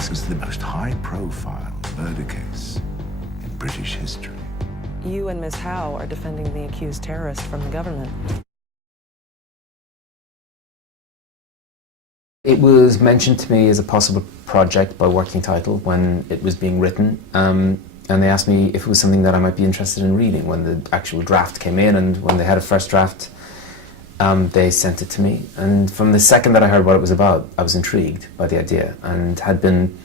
This is the most high-profile murder case in British history. You and Ms. Howe are defending the accused terrorist from the government. It was mentioned to me as a possible project by working title when it was being written, and they asked me if it was something that I might be interested in reading when the actual draft came in, and when they had a first draft, they sent it to me. And from the second that I heard what it was about, I was intrigued by the idea and had been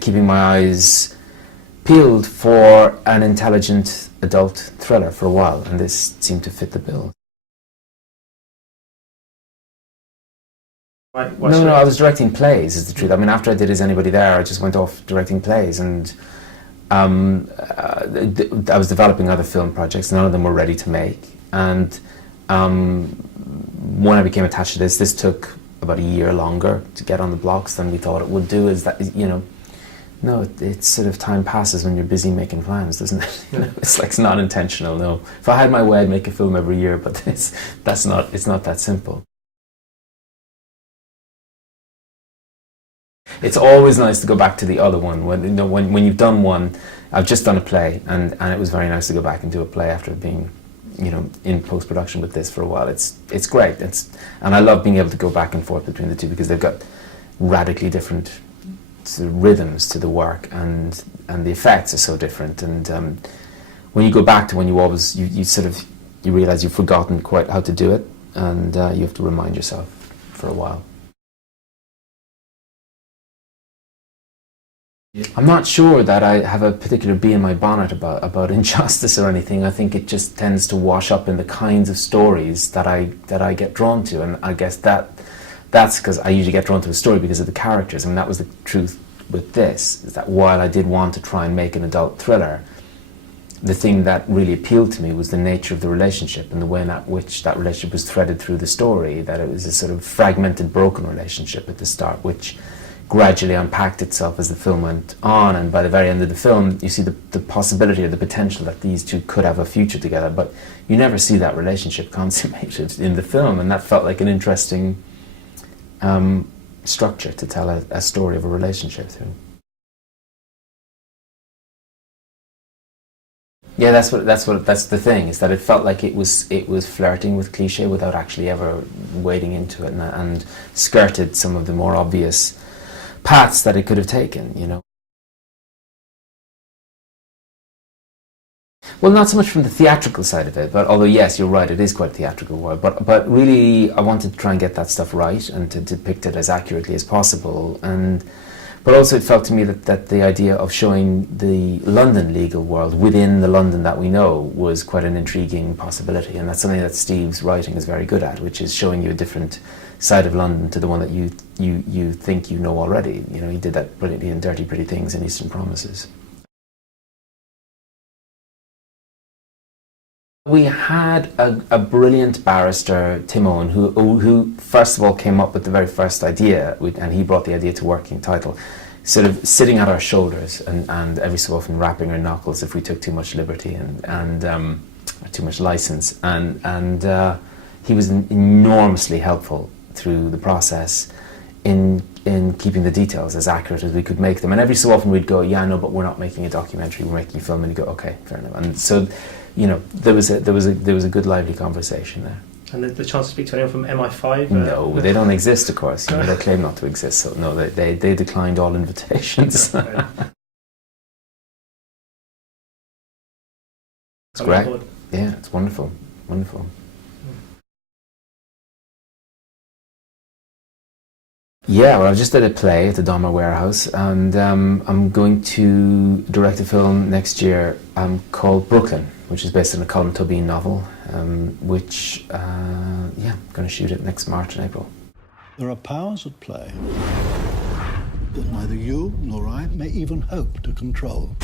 keeping my eyes peeled for an intelligent adult thriller for a while, and this seemed to fit the bill. No, I was directing plays, is the truth. I mean, after I did Is Anybody There, I just went off directing plays, and I was developing other film projects. None of them were ready to make, and when I became attached to this took about a year longer to get on the blocks than we thought it would do. Is that, you know, no, it's sort of time passes when you're busy making plans, doesn't it? You know, it's like, it's not intentional, no. If I had my way, I'd make a film every year, but it's not that simple. It's always nice to go back to the other one. When you've done one, I've just done a play, and it was very nice to go back and do a play after being, you know, in post-production with this for a while. It's great. And I love being able to go back and forth between the two, because they've got radically different sort of rhythms to the work, and the effects are so different. And when you go back to when you realise you've forgotten quite how to do it, and you have to remind yourself for a while. I'm not sure that I have a particular bee in my bonnet about injustice or anything. I think it just tends to wash up in the kinds of stories that I get drawn to, and I guess that's because I usually get drawn to a story because of the characters. I mean, that was the truth with this, is that while I did want to try and make an adult thriller, the thing that really appealed to me was the nature of the relationship and the way in which that relationship was threaded through the story, that it was a sort of fragmented, broken relationship at the start, which gradually unpacked itself as the film went on, and by the very end of the film you see the possibility or the potential that these two could have a future together, but you never see that relationship consummated in the film, and that felt like an interesting structure to tell a story of a relationship through. Yeah, that's the thing, is that it felt like it was flirting with cliche without actually ever wading into it, and skirted some of the more obvious paths that it could have taken, you know. Well, not so much from the theatrical side of it, but although yes, you're right, it is quite a theatrical world, but really I wanted to try and get that stuff right and to depict it as accurately as possible, but also it felt to me that the idea of showing the London legal world within the London that we know was quite an intriguing possibility, and that's something that Steve's writing is very good at, which is showing you a different side of London to the one that you think you know already. You know, he did that brilliantly in Dirty Pretty Things and Eastern Promises. We had a brilliant barrister, Tim Owen, who first of all came up with the very first idea, and he brought the idea to working title, sort of sitting at our shoulders and every so often rapping our knuckles if we took too much liberty and too much license, and he was enormously helpful through the process in keeping the details as accurate as we could make them. And every so often we'd go, yeah, no, but we're not making a documentary, we're making a film, and he'd go, okay, fair enough. And so, you know, there was a good lively conversation there. And the chance to speak to anyone from MI5? No, they don't exist, of course. You know, they claim not to exist, so no, they declined all invitations. It's great. Yeah, it's wonderful, wonderful. Yeah, well, I just did a play at the Donmar Warehouse, and I'm going to direct a film next year called Brooklyn, which is based on a Colm Tóibín novel, which, I'm going to shoot it next March and April. There are powers at play that neither you nor I may even hope to control.